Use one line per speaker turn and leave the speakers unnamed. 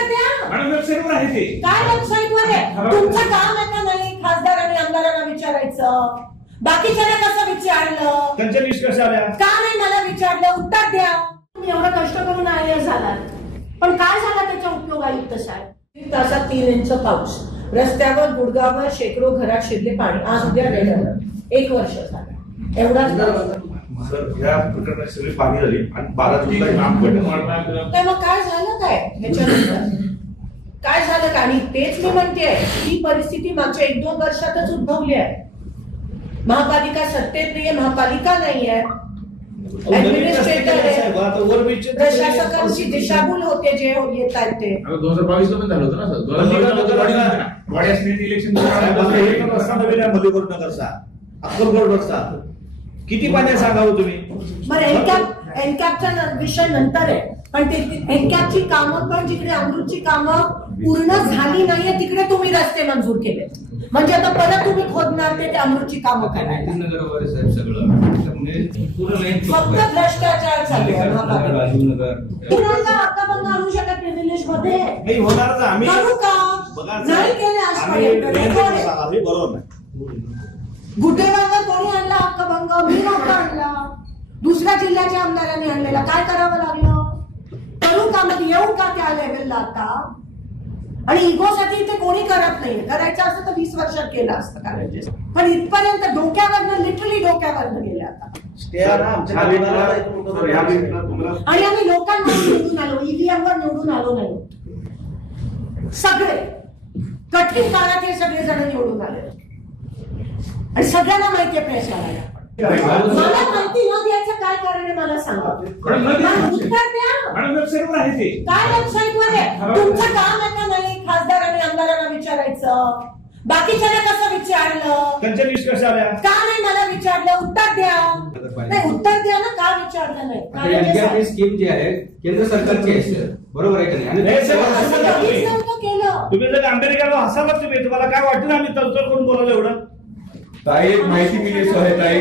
उत्तर द्या
मॅडम वेबसाईटवर आहे ते.
काय वेबसाईट वर आहे तुमचं काम आहे का नाही खासदार आणि आमदारांना विचारायचं? बाकीच्याला कसं विचारलं?
त्यांच्या लिस्ट कशा आल्या?
का नाही मला विचारलं? उत्तर द्या. तुम्ही एवढं कष्ट करून आय झाला पण काय झाला त्याचा उपयोग आयुक्त साहेब? तीन तासात तीन इंच पाऊस. रस्त्यावर गुडगावर शेकडो घरात शिरले पाणी. आज उद्या रेड अलर्ट एक वर्ष झालं. एवढाच पाऊस.
सर ह्या प्रकरणात सगळी पाणी झाली आणि बारा जूनला नाम घडलं.
तर मग काय झालं काय ह्याच्यानंतर? काय झालं का आणि तेच मी म्हणते ही परिस्थिती मागच्या एक दोन वर्षातच उद्भवली आहे. महापालिका सत्तेत नाहीये महापालिका नाहीये आहे. प्रशासकांची दिशाभूल होते जे येत आहेत ते.
दोन हजार बावीस ला झालं होतं ना
इलेक्शन
अक्कलकोट रस्ता किती पाणी आहे सांगावं तुम्ही?
बरं एनकॅप एनकॅपचा विषय नंतर आहे. पण ते एनकॅपची कामं पण जिकडे अमृतची कामं पूर्ण झाली नाहीये तिकडे तुम्ही रस्ते मंजूर केले म्हणजे आता परत तुम्ही खोदणार ते ते अमृतची कामं करायला.
नगर वगैरे साहेब सगळं. त्यामुळे पूर्ण लाईन
फक्त भ्रष्टाचार तुम्ही का हक्काबंग आणू शकत मध्ये
नाही होणारच आम्ही
करू का?
बघा
नाही केले
आम्ही
आजपर्यंत. रेकॉर्ड आहे.
सांगा, हे बरोबर नाही.
गुटेगाववर कोणी आणला हक्कभंग मी नव्हता आणला दुसऱ्या जिल्ह्याच्या आमदारांनी आणलेला काय करावं लागलं? करू का मग येऊ का त्या लेवलला आता? आणि इगोसाठी इथे कोणी करत नाही करायचं असतं तर वीस वर्षात केलं असतं करायचं पण इथपर्यंत डोक्यावरनं लिटरली डोक्यावरनं गेले आता. आणि आम्ही लोकांमध्ये निवडून आलो ईव्हीएम वर निवडून आलो नाही. सगळे. कठीण काळात हे सगळे जण निवडून आले. आणि सगळ्यांना माहितीये प्रशाला मला माहिती न द्यायचं काय कारण आहे मला सांगा? उत्तर द्या.
मॅडम आहे ते.
काय वेबसाईट वर आहे? तुमचं काम आहे का नाही खासदार आणि आमदारांना विचारायचं? बाकीच्याला कसं विचारलं?
त्यांच्या लिस्ट कशा आल्या.
का नाही मला विचारलं? उत्तर द्या. नाही उत्तर द्या ना का विचारलं नाही?
आता
कारण.
स्कीम जी आहे केंद्र सरकारची आहे सर. बरोबर आहे का नाही? आणि
सर,
असं
असं
कधीच नव्हतं केलं.
तुम्ही जर अमेरिकेला हसालात तुम्ही तुम्हाला काय वाटतं ना आम्ही तडतड करून बोलावलं एवढं?
ताई एक माहिती मिली आहे ताई.